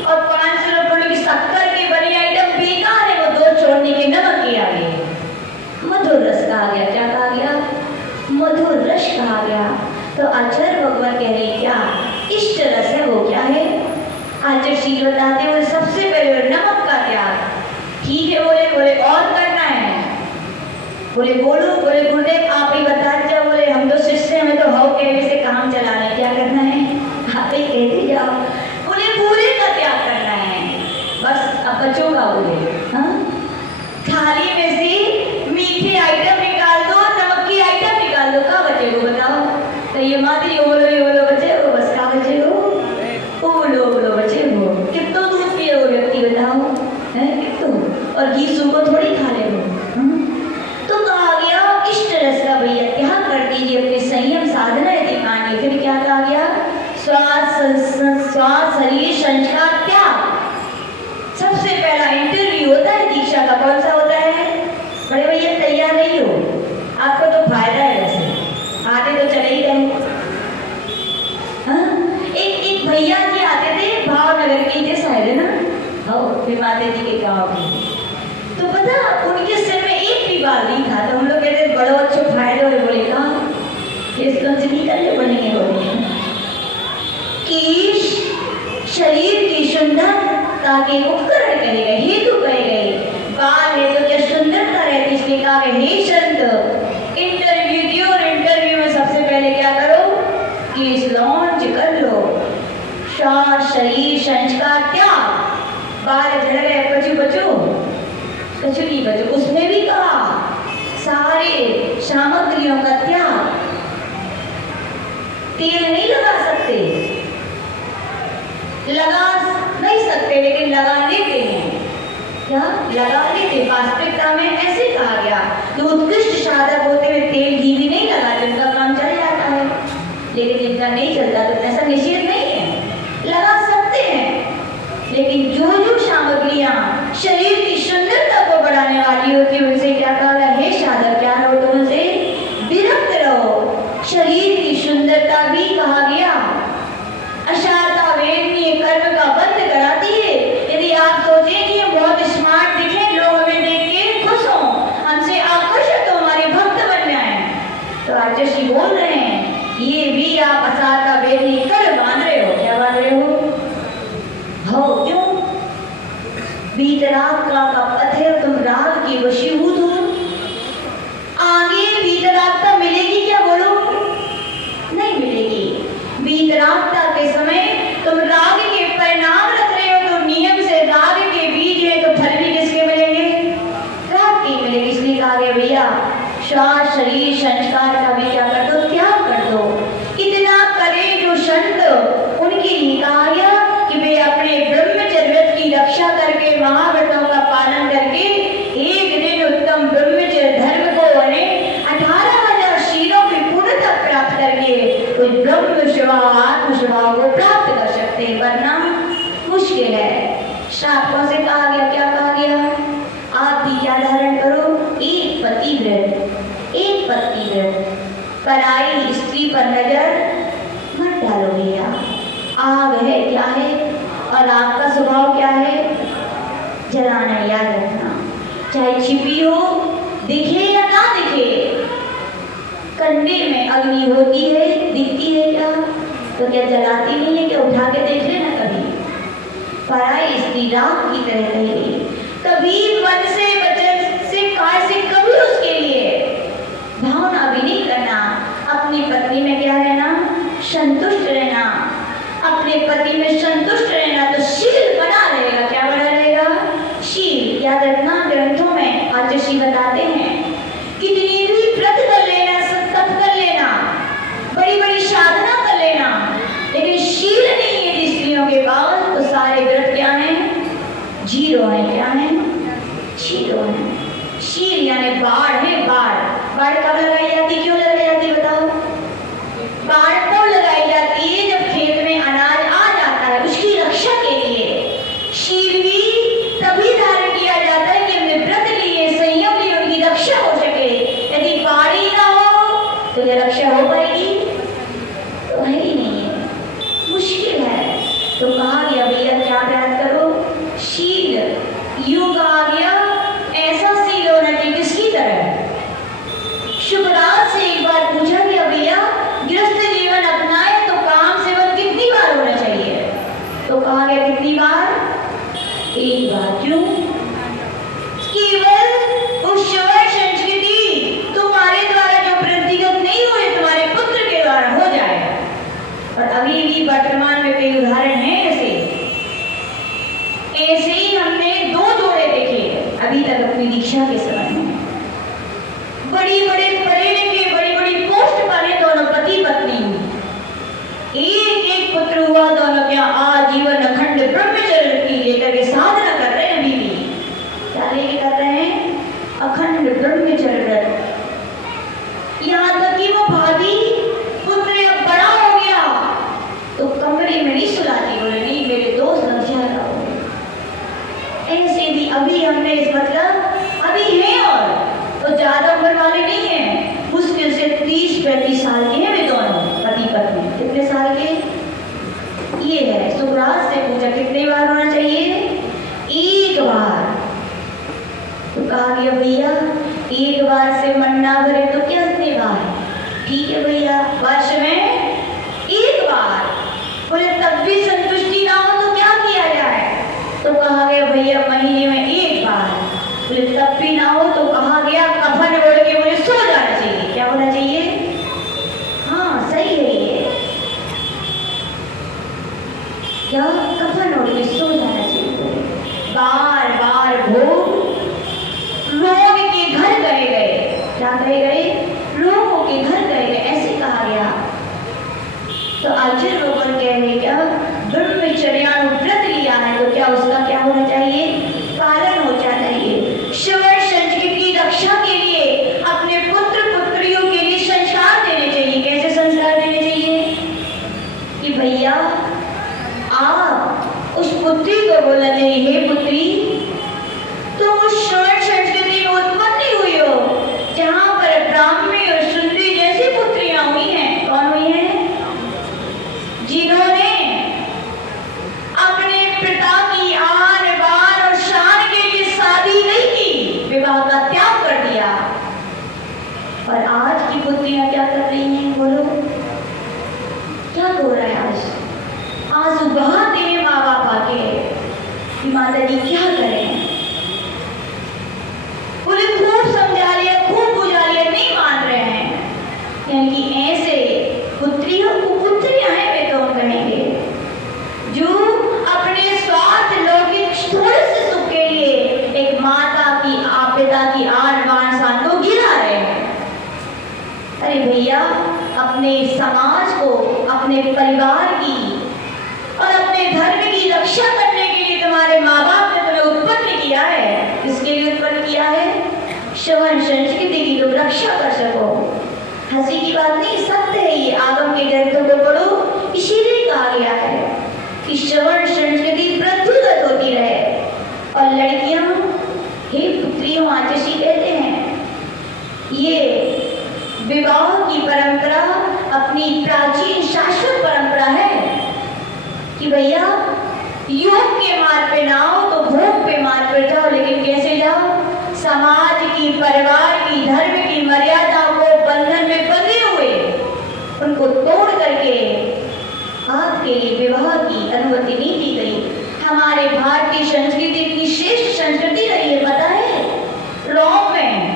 और 500 रुपए की शक्कर की बनी आइटम बेकार है, वो 2 छोड़ने के नमक के आगे मधुर रस कहा गया। क्या कहा गया, मधुर रस कहा गया। तो आचार्य भगवान कह रहे क्या इष्ट रस है, वो क्या है? आचार्य श्री बताते हैं सबसे पहले नमक का त्याग। ठीक है बोले और करना है? बोले बोलो। बोले गुरुदेव आप ही बता दीजिए। बोले हम तो शिष्य में तो हाउ कहने से काम चलाना है, क्या करना है आप ही कहते जाओ। बोले पूरे का त्याग करना है, बस अब बच्चों का बोले। हाँ, थाली में से मीठे आइटम निकाल दो, नमक की आइटम निकाल दो, क्या बचेगा बताओ? तो ये माती ये बोलो बचे वो, बस क्या बचेगा? बोलो बचे वो। कितना दूध पिए वो व्यक्ति बताओ है कितना, और घी सूखो थोड़ी खा ले वो। तो कहा गया इष्ट रस का भैया त्याग कर दीजिए, अपने संयम साधना दिखाने। फिर क्या कहा गया? स्वास्थ्य शरीर संस्कार त्याग। सबसे पहला इंटरव्यू होता है दीक्षा का, कौन सा होता है? बड़े भैया तैयार नहीं हो, आपको तो फायदा है, वैसे आते तो चले ही गए। एक भैया जी आते थे भावनगर के थे शायद ना, फिर माता जी के गाँव के। तो पता उनके सिर में एक भी बाल नहीं था। तो हम लोग कहते बड़ो अच्छे फायदे हो। बोले कहा इसको निकलने पड़ेंगे बोले कि शरीर की सुंदरता के उपकरण कहे गए, हेतु कहे गए। बाल है तो क्या सुंदरता रहती, इसलिए कहा गया हे संत इंटरव्यू दियो, और इंटरव्यू में सबसे पहले क्या करो कि इस लॉन्च कर लो। शरीर संस्कार त्याग। बाल झड़ गए कछु नहीं बचो, उसमें भी कहा सारे सामग्रियों का त्याग। तेल नहीं लगा सकते, लगा नहीं सकते, लेकिन लगा लेते हैं। क्या लगा लेते? वास्तविकता में ऐसे कहा गया कि उत्कृष्ट साधक होते हुए तेल घी भी नहीं लगा, जिनका काम चल जाता है। लेकिन जिनका नहीं चलता तो ऐसा निषेध नहीं है, लगा सकते हैं। लेकिन जो सामग्रियां शरीर की सुंदरता को बढ़ाने वाली होती है, उनसे क्या कहा गया? हे साधक क्या रहो तुम उनसे विरक्त रहो। शरीर की सुंदरता भी कहा गया अशाता वेदनीय कर्म का बंद कराती है। यदि आप सोचें कि हम बहुत स्मार्ट दिखे, लोग हमें देख के खुश हों, हमसे आकर्षित हो, हमारे भक्त बन जाए, तो आचार्य श्री बोल रहे हैं ये भी आप अशाता वेदनीय कर्म बांध रहे हो। क्या बांध रहे हो? क्यों? वीतराग का पथ है, तुम राग की वशीभूत हो। आगे वीतरागता मिलेगी क्या? बोलो नहीं मिलेगी। वीतरागता के समय तुम राग के परिणाम रख रहे हो, तो नियम से राग के बीज है, तो फल भी किसके मिलेंगे? राग के मिलेंगे। इसलिए कहा गया भैया श्वास शरीर संस्कार का भी क्या कर दो? त्याग कर दो। इतना करे जो संत, उनके लिए कहा गया कि वे अपने ब्रह्मचर्य की रक्षा करके, महाव्रतों का पालन करके एक दिन उत्तम ब्रह्मचर्य धर्म को 18,000 शीलों की पूर्णता प्राप्त करके उस ब्रह्म स्वभाव आत्म स्वभाव को प्राप्त कर सकते हैं, वरना मुश्किल है। शास्त्रों से कहा गया, क्या कहा गया? आप भी क्या धारण करो? एक पति व्रत, पराई स्त्री पर नजर मत डालो भैया। आग है क्या है, और आग का स्वभाव क्या है? जलाना, याद रखना। चाहे छिपी हो, दिखे या ना दिखे, कंडे में अग्नि होती है, दिखती है क्या? तो क्या जलाती नहीं है? क्या उठा के देख लेना कभी। पराई स्त्री राग की तरह कही गई। कभी मन से वचन से काय से कभी उसके लिए भावना भी नहीं करना। अपनी पत्नी में क्या रहना? संतुष्ट रहना। अपने पति में संतुष्ट रहना, तो शील बना रहेगा। क्या बना रहेगा? शील। याद रखना, ग्रंथों में आचार्य श्री बताते हैं कितनी भी व्रत कर लेना, सत्संग कर लेना, बड़ी बड़ी साधना कर लेना, लेकिन शील नहीं है स्त्रियों के पास, तो सारे व्रत क्या हैं? जीरो है। क्या है? जीरो है। शील यानी बाढ़ है। बाढ़ कब लगाई जाती, क्यों लगाई जाती बताओ? बाढ़ तब लगाई जाती है जब खेत में अनाज आ जाता है, उसकी रक्षा के लिए। शील भी तभी धारण किया जाता है कि हमने व्रत लिए, संयम लिए, उनकी रक्षा हो सके। यदि बाढ़ ही ना हो तो क्या रक्षा हो पाएगी? तो है ही नहीं है, मुश्किल है। तो कहा गया भैया क्या प्रयास करो? शील। यूं कहा गया ऐसा शील होना चाहिए किसकी तरह? शुभ बड़ी बड़े पढ़े लिखे, बड़ी बड़ी पोस्ट पाने दोनों पति पत्नी, एक एक पुत्र हुआ, दोनों क्या आजीवन अखंड ब्रह्मचर्य की लेकर के साधना कर रहे हैं। अभी भी क्या लेके कर रहे हैं? अखंड ब्रह्मचर्य व्रत। यहाँ तक कि वो भाभी पुत्र अब बड़ा हो गया तो कमरे में नहीं सुलाती, बोले नहीं मेरे दोस्त न ज्यादा हो। ऐसे भी अभी हमने इस मतलब अभी है, और तो ज्यादा उम्र वाले नहीं है, मुश्किल से 30-35 साल के हैं वे दोनों पति पत्नी। कितने साल के? ये है। सुखराज से पूछा कितने बार होना चाहिए? एक बार। तो कहा गया भैया एक बार से मन ना भरे तो क्या कितने बार? ठीक है भैया, वर्ष में एक बार। बोले तब भी संतुष्टि ना हो तो क्या किया जाए? तो कहा गया भैया महीने में एक बार। बोले तब भी ना हो तो कहा गया कफन ओढ़ के मुझे सो जाना चाहिए। क्या होना चाहिए? हाँ सही है ये, क्या कफन ओढ़ के सो जाना चाहिए। बार बार भोग लोग के घर गए गए, क्या गए गए? लोगों के घर गए गए, ऐसे कहा गया। तो आचार्य भगवान कह रहे क्या ब्रह्मचर्यानुव्रत लिया है तो क्या उसका क्या होना चाहिए? पालन हो जाना चाहिए। श्रवण संस्कृति की रक्षा के लिए अपने पुत्र पुत्रियों के लिए संस्कार देने चाहिए। कैसे संस्कार देने चाहिए? कि भैया आप उस पुत्री को बोलना चाहिए हे पुत्री तुम उस श्रवण संस्कृति में उत्पन्न हुई हो जहां पर ब्राह्मी और सुंदरी जैसी पुत्रियां हुई हैं। कौन हुई हैं? जिन्होंने अपने पिता की आन बान और शान के लिए शादी नहीं की, विवाह का त्याग कर दिया। और आज की पुत्रियां क्या कर रही हैं? बोलो क्या हो रहा है? आज बहाते हैं माँ बाप आके कि माता जी क्या करें। बोले खूब समझा लिया, खूब बुझा लिया, नहीं मान रहे हैं। यानी कि ऐसे पुत्रियों को पुत्रियां हैं वे तो कहेंगे जो अपने स्वार्थ लौकिक थोड़े से सुख के लिए एक माता की पिता की आन बान शान को गिरा रहे हैं। अरे भैया अपने समाज को, अपने परिवार की और अपने धर्म की रक्षा करने के लिए तुम्हारे माँ बाप ने तुम्हें उत्पन्न किया है। किसके लिए उत्पन्न किया है? श्रवण संस्कृति की तुम रक्षा कर सको। हंसी की बात नहीं, सत्य है ये। आगम के ग्रंथों को पढ़ो, इसीलिए कहा गया है कि श्रवण संस्कृति वृद्धिगत होती रहे। और लड़कियां हे पुत्रियों आचसी कहते हैं, ये विवाह की परंपरा अपनी प्राचीन शाश्वत परंपरा है कि भैया योग के मार्ग पे ना हो तो भोग पे मार्ग पे जाओ, लेकिन कैसे जाओ? समाज की, परिवार की, धर्म की मर्यादा को बंधन में बंधे हुए उनको तोड़ करके आपके लिए विवाह की अनुमति नहीं दी गई। हमारे भारतीय संस्कृति इतनी श्रेष्ठ संस्कृति रही है, पता है? रोम में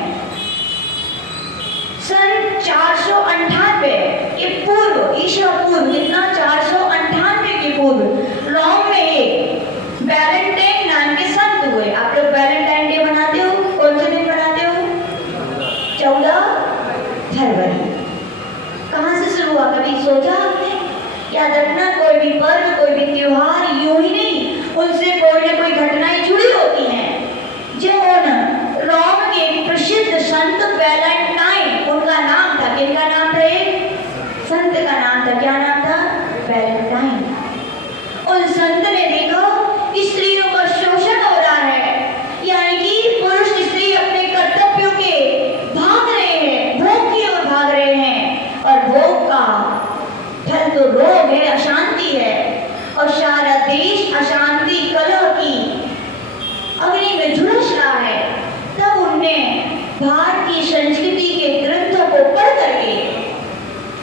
सन 498 के पूर्व, ईसा पूर्व कितना? 498 के पूर्व रोम में एक वैलेंटाइन नाम के संत हुए। आप लोग वैलेंटाइन डे मनाते हो? कौन से दिन मनाते हो? 14 फरवरी। कहाँ से शुरू हुआ? कभी सोचा आपने? याद रखना कोई भी पर्व, कोई भी त्योहार यूं ही नहीं, उनसे कोई ना कोई घटनाएं जुड़ी होती हैं। जब रोम के प्रसिद्ध संत वैलेंटाइन, उनका नाम था, किनका नाम था? एक संत का नाम था। क्या नाम था? वैलेंटाइन। उन संत ने देखा स्त्रियों का शोषण हो रहा है, यानी कि पुरुष स्त्री अपने कर्तव्यों के भाग रहे हैं, भोग की ओर भाग रहे हैं। और भोग का फल तो रोग है, अशांति है, और सारा देश अशांति कलह की अग्नि में झुलस रहा है। तब उनने भारतीय संस्कृति के ग्रंथों को पढ़ करके,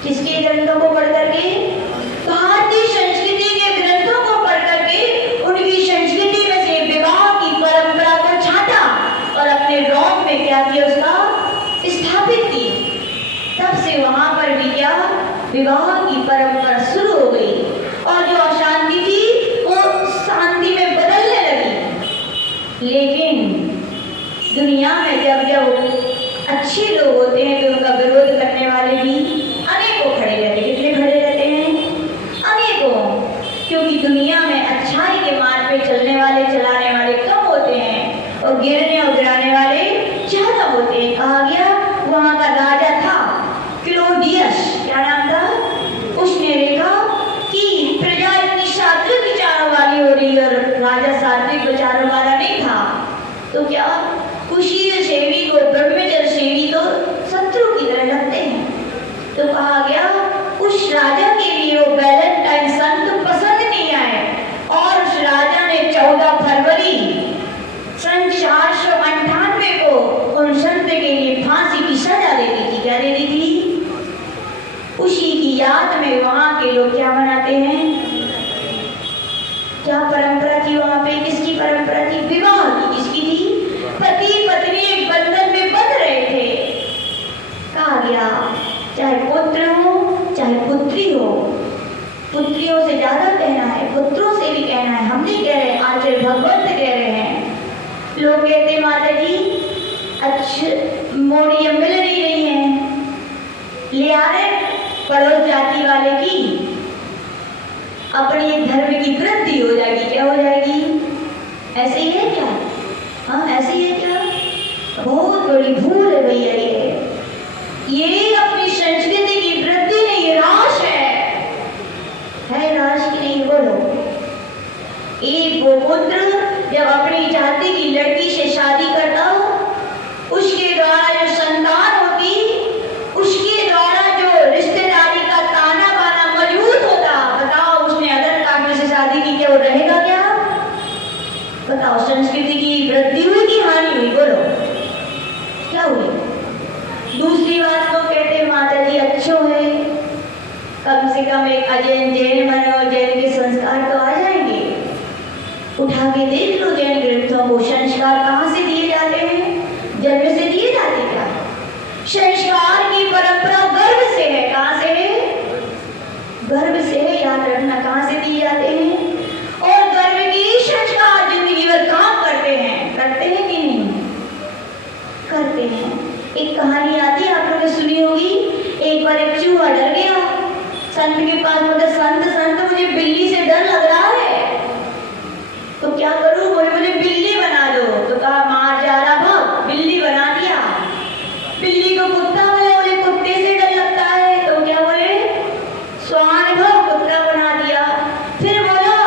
किसके ग्रंथों को पढ़ करके? भारतीय संस्कृति के ग्रंथों को पढ़ करके उनकी संस्कृति में से विवाह की परंपरा को छाटा और अपने रोम में क्या किया? उसका स्थापित की। तब से वहां पर भी क्या? विवाह की परंपरा शुरू हो गई, और जो अशांति थी वो शांति में बदलने लगी। लेकिन दुनिया में जब जब अच्छे लोग है वहां के लोग क्या मनाते हैं? क्या परंपरा थी वहां पे? किसकी परंपरा थी? विवाह की। किसकी थी? पति पत्नी एक बंधन में बंध रहे थे। कहा गया चाहे पुत्र हो चाहे पुत्री हो, पुत्रियों से ज्यादा कहना है, पुत्रों से भी कहना है। हम नहीं कह रहे, आचार्य भगवंत कह रहे हैं। लोग कहते माता जी अच्छी मोड़ियां मिल नहीं रही हैं, ले आ रहे पड़ोस जाति वाले की, अपनी धर्म की वृद्धि हो जाएगी। क्या हो जाएगी? ऐसे ही है क्या? हाँ ऐसे ही है क्या? बहुत बड़ी भूल है भैया ये अपनी संस्कृति की वृद्धि नहीं, राश है राश की नहीं? बोलो। एक वो पुत्र जब अपनी जाति की लड़की से शादी करता हो, उसके द्वारा जो संतान होती, उसके द्वारा जो रिश्तेदारी का ताना बाना मजबूत होता, बताओ उसने अदर कास्ट से शादी की, क्या वो रहेगा क्या? बताओ संस्कृति की वृद्धि हुई कि हानि हुई? बोलो क्या हुई? दूसरी बात तो कहते माता जी अच्छो है, कम से कम एक अजैन जैन बने और जैन के संस्कार तो आ जाएंगे। उठा के देख लो जैन ग्रंथों को, संस्कार कहाँ से दिए जाते हैं? जन्म से दिए जाते क्या? संस्कार की परंपरा गर्भ से है। कहाँ से है? गर्भ से है, याद रखना। कहाँ से दिए जाते हैं? और गर्भ की संस्कार जिंदगी भर काम करते हैं। करते हैं कि नहीं? करते हैं। एक कहानी आती है, आप लोगों ने सुनी होगी। एक बार एक चूहा डर गया संत के पास, बोले संत मुझे बिल्ली से डर लग रहा है, तो क्या करूं? बोले मुझे बिल्ली बना दो। तो कहा मार जा रहा भाग, बिल्ली बना दिया। बिल्ली को कुत्ता बोले, बोले कुत्ते से डर लगता है, तो क्या बोले? स्वान भाग, कुत्ता बना दिया। फिर बोला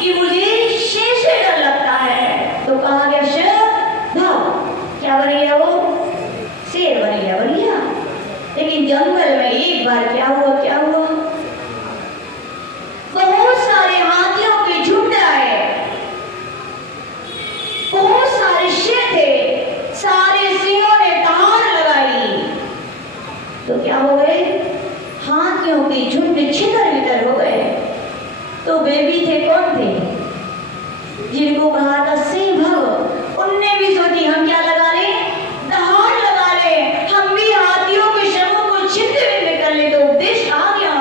कि मुझे शेर से डर लगता है, तो कहा गया शेर भाग, क्या बन गया वो? शेर बन गया। बन गया। लेकिन जंगल में एक बार क्या हुआ? क्या हुआ? बहुत सारे हाथियों के झुंड आए, बहुत सारे शेर थे, सारे सिंहों ने दहाड़ लगाई। तो क्या हो गए? हाथियों के झुंड छितर बितर हो गए। तो वे भी थे, कौन थे? जिनको कहा था सिंह भव, उनने भी सोची हम क्या लगा ले? दहाड़ लगा ले, हम भी हाथियों के शवों को छितर बितर कर ले। तो उपदेश आ गया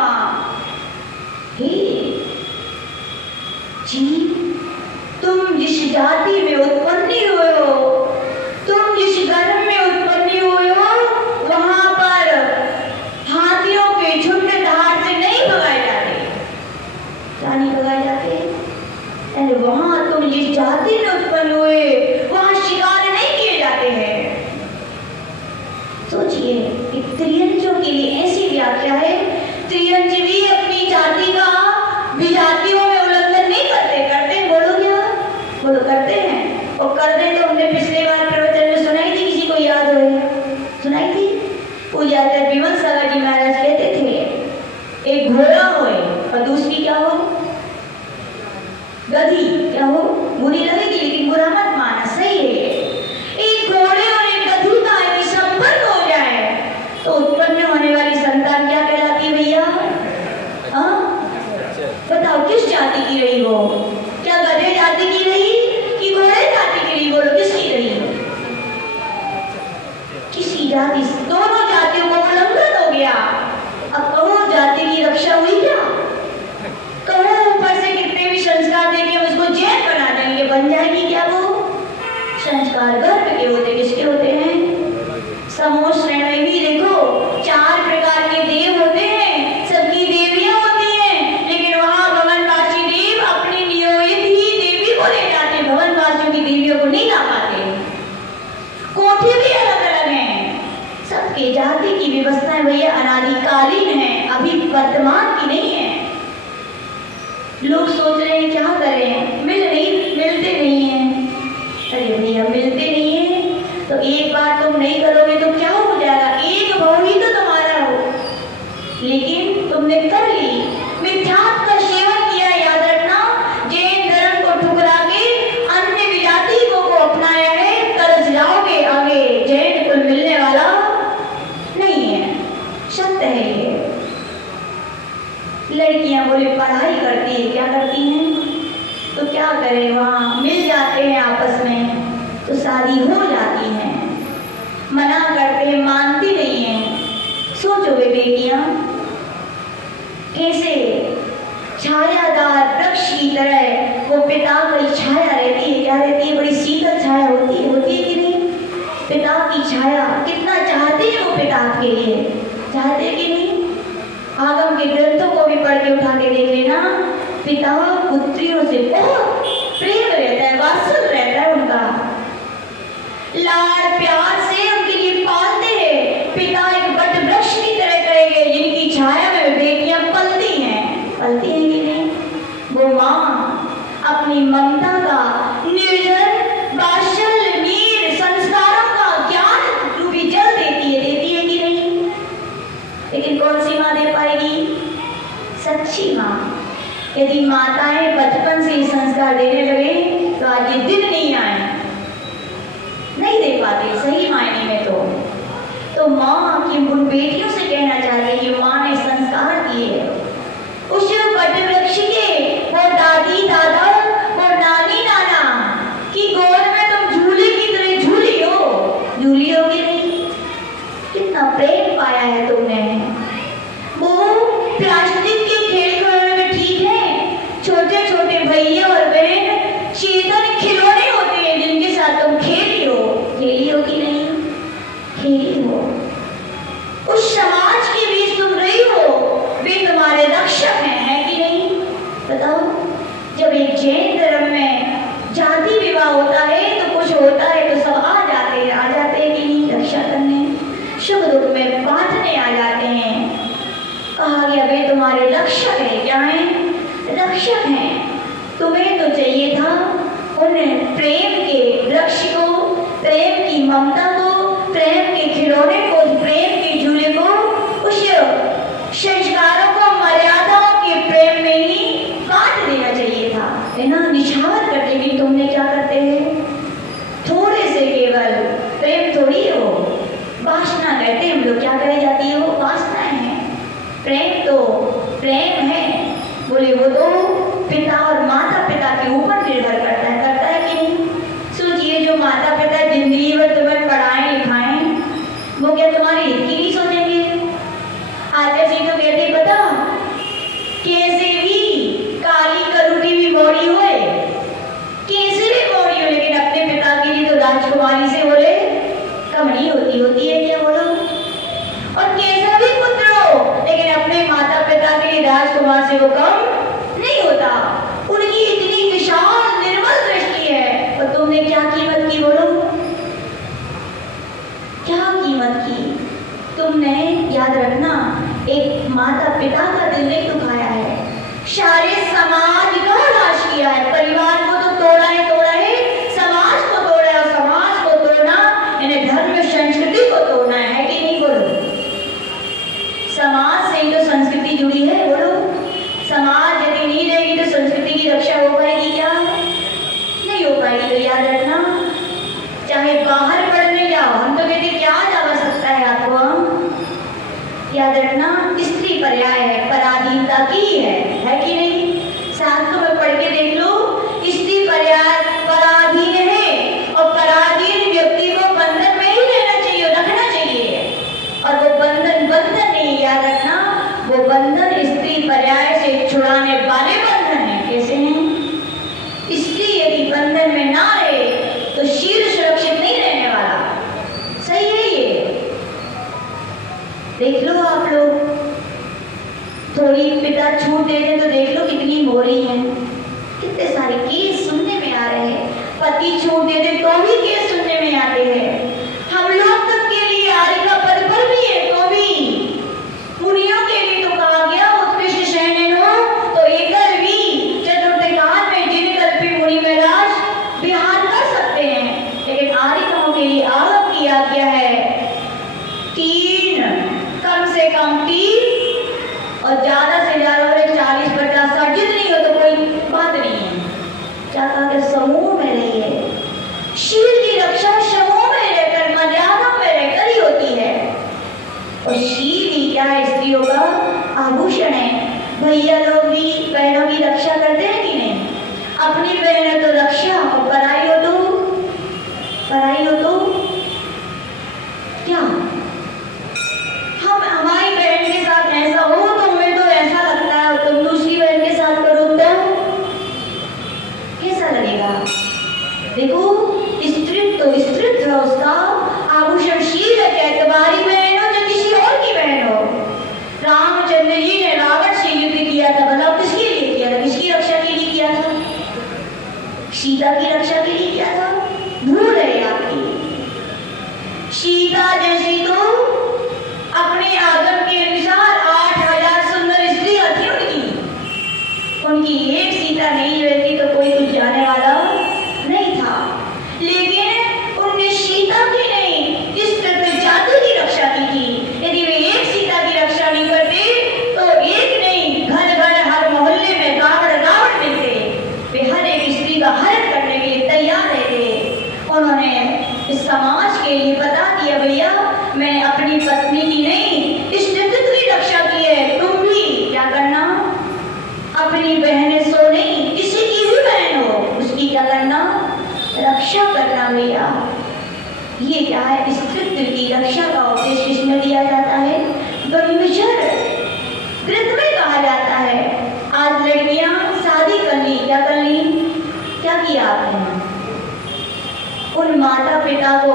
जी, तुम जिस जाति में उत्पन्न हुए हो, तुम जिस धर्म में उत्पन्न हुए हो, वहां पर हाथियों के झुंड दहाड़ से नहीं भगाए जाते। क्या नहीं भगाए जाते? अरे वहां तुम जिस जाति में उत्पन्न हुए, वहां शिकार नहीं किए जाते हैं। सोचिए कि त्रियंजों के लिए ऐसी व्याख्या है, त्रियंज भी अपनी जाति का विजातियों में उल्लंघन नहीं करते। करते हैं? बोलो क्या? बोलो करते हैं। और कर दे तो हमने पिछले बार प्रवचन में सुनाई थी, किसी को याद हो? सुनाई थी। पूज्याचार्य विमल सागर जी महाराज कहते थे एक घोड़ा हो और दूसरी क्या हो? गधी। क्या हो? बुरी लगेगी लेकिन बुरा मत माना, सही है। एक घोड़े और एक गधी का यदि संपर्क हो जाए तो उत्पन्न होने वाली संतान क्या कहलाती है भैया? बताओ किस जाति की रही वो? क्या गधे जाति की रही कि घोड़े जाति की रही? बोलो किसकी रही? किसी जाति, दोनों जातियों को उल्लंघन हो गया। अब कहो जाति की रक्षा हुई क्या? कहो ऊपर से कितने भी संस्कार देके उसको जैन बना देंगे, बन जाएगी क्या वो? संस्कार गर्भ के होते, किसके होते हैं? समूह श्रेणी में भी देखो 4 प्रकार के देव होते हैं, सबकी देवियां होती हैं, लेकिन वहां भवनवासी देव अपनी नियोजित ही देवी को ले जाते, भवनवासियों की देवियों को नहीं ला पाते। कोठी भी अलग अलग हैं। सबके जाति की व्यवस्थाएं भैया अनादिकालीन है, अभी वर्तमान की नहीं है। लोग सोच रहे हैं क्या करें, मिलते नहीं हैं। अरे भैया मिलते नहीं है तो एक बार तुम नहीं करोगे तो क्या हो जाएगा? एक भाव ही तो तुम्हारा हो, लेकिन तुमने कर ली, मिथ्यात्व का सेवन किया। याद रखना, जैन धर्म को ठुकरा के अन्य विजाति को अपनाया है, तरस जाओगे आगे, जैन कुल मिलने वाला नहीं है। सत्य है ये। लड़कियां बोले पढ़ाई करती है, क्या करती हैं? तो क्या करें, वहाँ मिल जाते हैं आपस में तो शादी हो जाती है। मना करते हैं, मानती नहीं है। सोचो वे बेटियां कैसे छायादार वृक्ष की तरह वो पिता की छाया रहती है। क्या रहती है? बड़ी शीतल छाया होती है कि नहीं? पिता की छाया कितना चाहते हैं वो पिता के लिए, चाहते हैं कि नहीं? आगम के ग्रंथों को भी पढ़ के उठा के देख लेना, पिता पुत्रियों से बहुत प्रेम रहता है, वात्सल्य रहता है उनका, लाड़ प्यार से उनके लिए पालते हैं। पिता एक वट वृक्ष की तरह कहेंगे जिनकी छाया में बेटियां पलती हैं कि नहीं? वो माँ अपनी ममता का निर्जन वात्सल्य नीर संस्कारों का ज्ञान रूपी जल देती है कि नहीं? लेकिन कौन सी माँ दे पाएगी? सच्ची माँ। यदि माताएं बचपन से ही संस्कार देने लगे तो आज ये दिन नहीं आए, नहीं दे पाती सही मायने में। तो माँ की उन बेटियों से कहना चाहिए कि माँ ने संस्कार दिए उस वट वृक्ष के, वो दादी दादा, वो नानी नाना की गोद में तुम झूले की तरह झूली हो कि नहीं? कितना प्रेम पाया है तुमने। वो प्लास्टिक के खेल खिलौने में ठीक है, छोटे छोटे भैया और बहन चेतन खिलौने होते हैं जिनके साथ तुम खेली हो कि नहीं? खेली हो। उस समाज के बीच तुम रही हो, वे तुम्हारे रक्षक है कि नहीं? बताओ, जब एक जैन धर्म में जाति विवाह होता है तो कुछ होता है तो सब आ जाते हैं कि नहीं? रक्षा करने, सुख दुख में बांटने आ जाते हैं। कहा गया वे तुम्हारे रक्षक है। क्या है? रक्षक हैं। तुम्हें तो चाहिए था उन प्रेम के वृक्ष को, प्रेम की ममता को, प्रेम के खिलौने को, प्रेम के झूले को, उस संस्कारों को मर्यादाओं के प्रेम में ही काट देना चाहिए था, है ना? निछावर करते। कि तुमने क्या करते हैं? थोड़े से केवल प्रेम थोड़ी है वो, वासना कहते हैं हम लोग। क्या कही जाती है? वो वासनाएं हैं। प्रेम तो प्रेम है बोले वो तो पिता और माता पिता के ऊपर निर्भर करता है कि नहीं? सोचिए, जो माता पिता जिंदगी भर तुम्हें पढ़ाएं लिखाएं, वो क्या तुम्हारे हित की नहीं सोचेंगे? आचार्य जी तो कहते पता, कैसे भी काली करुटी भी मोड़ी हुए, कैसे भी मोड़ी हो, लेकिन अपने पिता के लिए तो राजकुमारी से बोले कम नहीं होती है क्या? बोलो। और कैसा भी पुत्र हो, लेकिन अपने माता पिता के लिए राजकुमार से वो कम नहीं होता। उनकी इतनी विशाल निर्मल दृष्टि है, और तुमने क्या कीमत की? बोलो, क्या कीमत की? तुमने याद रखना, एक माता पिता का दिल नहीं दुखाया है, सारे समाज का नाश किया है। परिवार को तो तोड़ा है, समाज को तोड़ा है, और समाज को तोड़ना यानी धर्म संस्कृति को तोड़ना है कि नहीं? बोलो। समाज से ही तो संस्कृति जुड़ी है। बोलो, समाज यदि नहीं रहेगी तो संस्कृति की रक्षा हो पाएगी क्या? नहीं हो पाएगी। तो याद रखना, चाहे बाहर पढ़ने जाओ, हम तो कहते क्या जा सकता है आपको, हम याद रखना स्त्री पर्याय है, पराधीनता की है कि नहीं? शास्त्रों में पढ़ के देख लो, स्त्री पर्याय पराधीन है, और पराधीन व्यक्ति को बंधन में ही रहना चाहिए, रखना चाहिए। और वो बंधन नहीं, याद रखना, वो बंधन स्त्री पर्याय से छुड़ाने वाले बंधन है। कैसे हैं? स्त्री यदि बंधन में ना रहे तो शील सुरक्षित नहीं रहने वाला। सही है ये? देख लो आप लोग, थोड़ी पिता छूट दे दे तो देख लो कितनी हो रही है, कितने सारे केस सुनने में आ रहे हैं। पति छूट दे दे तो भी केस सुनने में आते हैं। हम लोग तक के लिए आर्य का पद पर भी है तो भी, मुनियों के लिए तो कहा गया उत्कृष्ट शयन हो तो एकल भी चतुर्थ काल में जिन कल्पी मुनि में राज विहार कर सकते हैं। लेकिन आर्यों के लिए आगम की आज्ञा है 3, कम से कम 3, और ज्यादा से ज्यादा 40-50 सर्जित नहीं हो तो कोई बात नहीं है। क्या कहा कि समूह में रहिए, शील की रक्षा समूह में रहकर, मर्यादा में रहकर ही होती है। और शील ही क्या है? स्त्रियों का आभूषण है। भैया लोग भी बहनों की रक्षा करते हैं कि नहीं? अपनी बहन है तो रक्षा, और पराई हो तो क्या? हम हमारी बहन के साथ ऐसा हो तो हमें तो ऐसा लगता है, तुम दूसरी बहन के साथ करो तो कैसा लगेगा? देखो, स्त्रीत्व तो स्त्रीत्व है उसका, आभूषणशील है, चाहे तुम्हारी बहन हो चाहे किसी और की बहन हो। रामचंद्र जी ने रावण से युद्ध किया था, भला किसके लिए किया था? किसकी रक्षा के लिए किया था? सीता की रक्षा के लिए किया था। भूल है आपकी। सीता जैसी तो अपने आदम के अनुसार 8000 सुंदर स्त्रियां थी उनकी एक सीता नहीं रहती तो कोई कुछ जाने वाला नहीं था। लेकिन उनने सीता की नहीं, इस तरह जादू की रक्षा की थी। यदि वे एक सीता की रक्षा नहीं करते तो एक नहीं, घर घर हर मोहल्ले में रावण मिलते। वे हर एक स्त्री का हरण करने के लिए तैयार रहते। उन्होंने इस समाज के लिए बता दिया, भैया मैंने अपनी पत्नी की नहीं, इस नेतृत्व की रक्षा की है, तुम भी क्या करना? अपनी बहनें सो नहीं, किसी की भी बहन हो उसकी क्या करना? रक्षा करना भैया। ये क्या है? स्त्रीत्व की रक्षा का उपदेश किसमें दिया जाता है? ब्रह्मचर्य में कहा जाता है। आज लड़कियां शादी कर ली, क्या कर ली? क्या किया आपने? उन माता पिता को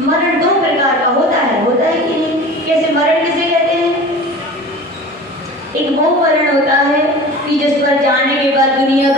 मरण 2 प्रकार का होता है कि नहीं? कैसे मरण किसे कहते हैं? एक वो मरण होता है कि जिस पर जाने के बाद दुनिया